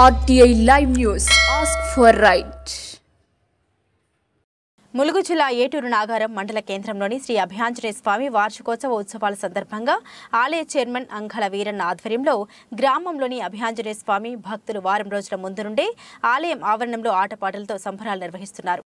RTI Live News. Ask for right. Mulugu జిల్లా ఏటూరు నాగారం మండల కేంద్రంలోని శ్రీ అభయాంజనేయ స్వామి వార్షికోత్సవ ఉత్సవాల సందర్భంగా ఆలయ చైర్మన్ అంగళ వీరన్న ఆధ్వర్యంలో గ్రామంలోని అభయాంజనేయ స్వామి భక్తులు వారం రోజుల ముందు నుండే ఆలయం ఆవరణంలో ఆటపాటలతో సంబరాలు నిర్వహిస్తున్నారు.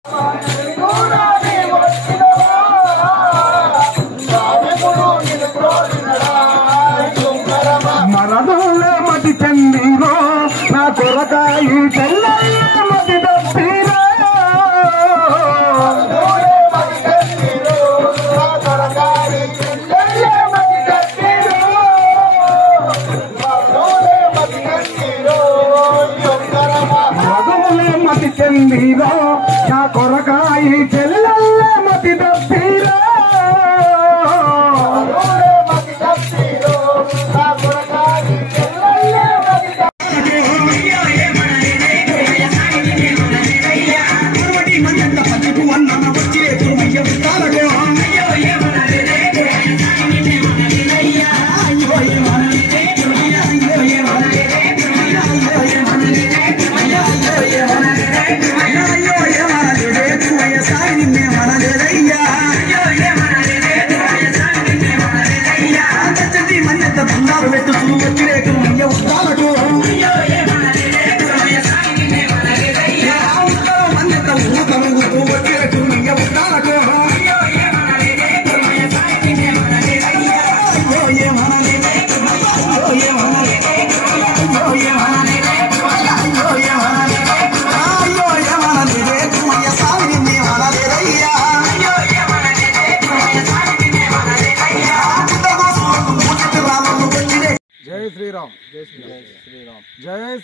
జై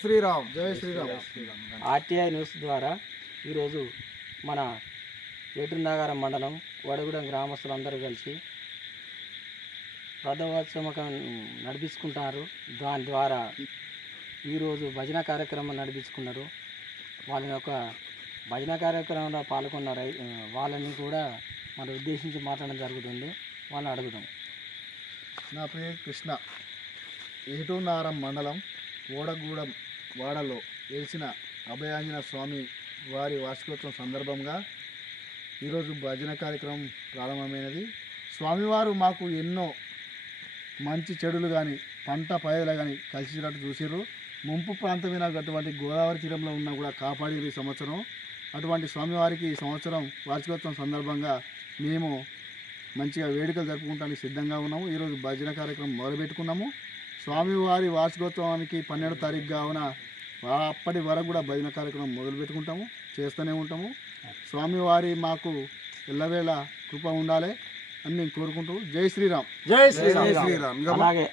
శ్రీరామ్ జై శ్రీరామ్. ఆర్టీఐ న్యూస్ ద్వారా ఈరోజు మన ఏటూరు నాగారం మండలం వడగూడెం గ్రామస్తులందరూ కలిసి రథోత్సవం నడిపించుకుంటారు. దాని ద్వారా ఈరోజు భజన కార్యక్రమం నడిపించుకున్నారు. వాళ్ళ యొక్క భజన కార్యక్రమంలో పాల్గొన్న వాళ్ళని కూడా మనం ఉద్దేశించి మాట్లాడడం జరుగుతుంది. వాళ్ళని అడుగుదాం. నా పేరు కృష్ణ. ఏటూరు నాగారం మండలం ఓడగూడెం వాడలో వెలిసిన అభయాంజనేయ స్వామి వారి వార్షికోత్సవం సందర్భంగా ఈరోజు భజన కార్యక్రమం ప్రారంభమైనది. స్వామివారు మాకు ఎన్నో మంచి చెడులు కానీ పంట పైదలు కానీ కలిసినట్టు చూసిర్రు. ముంపు ప్రాంతమైన అటువంటి గోదావరి తీరంలో ఉన్నా కూడా కాపాడిరు ఈ సంవత్సరం. అటువంటి స్వామివారికి ఈ సంవత్సరం వార్షికోత్సవం సందర్భంగా మేము మంచిగా వేడుకలు జరుపుకోవడానికి సిద్ధంగా ఉన్నాము. ఈరోజు భజన కార్యక్రమం మొదలుపెట్టుకున్నాము. స్వామివారి వార్షికోత్సవానికి 12వ తారీఖు కావున అప్పటి వరకు కూడా భజన కార్యక్రమం మొదలు పెట్టుకుంటాము, చేస్తూనే ఉంటాము. స్వామివారి మాకు ఎల్లవేళ కృప ఉండాలి అని నేను కోరుకుంటూ జై శ్రీరామ్. జై శ్రీరామ్. అలాగే